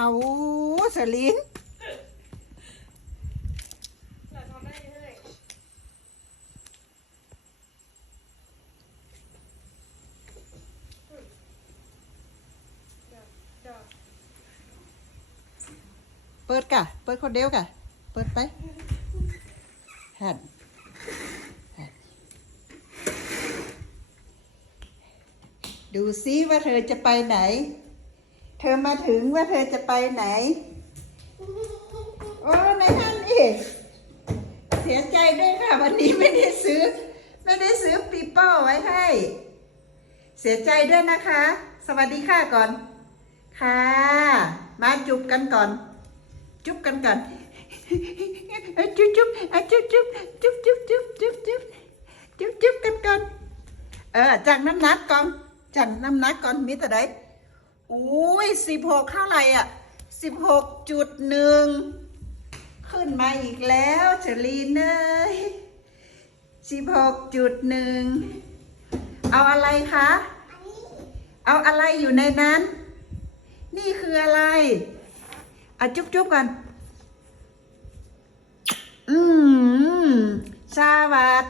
เอาสลินเราทำได้เปิดกะ เปิดคนเดียวกะ เปิดไปหันหันดูซิว่าเธอจะไปไหน เธอมาถึงว่าเธอจะไปไหน โอ้ในฮันอีกเสียใจด้วยค่ะ วันนี้ไม่ได้ซื้อ ไม่ได้ซื้อปีโป้ไว้ให้ เสียใจด้วยนะคะ สวัสดีค่ะก่อน ค่ะ มาจุบกันก่อน จุบกันก่อนจุบจุบจุบจุบจุบจุบจุบจุบจุบจุบจุบกันก่อน เออจากน้ำนักก่อนจากน้ำนักก่อนมีแต่ใด อุ้ยสิบหกเท่าไหร่อะสิบหกจุดหนึ่งขึ้นมาอีกแล้วเฉลีนเนยสิบหกจุดหนึ่งเอาอะไรคะ เอาอะไรอยู่ในนั้น นี่คืออะไรอะจุ๊บจุ๊บกัน อืมสวัส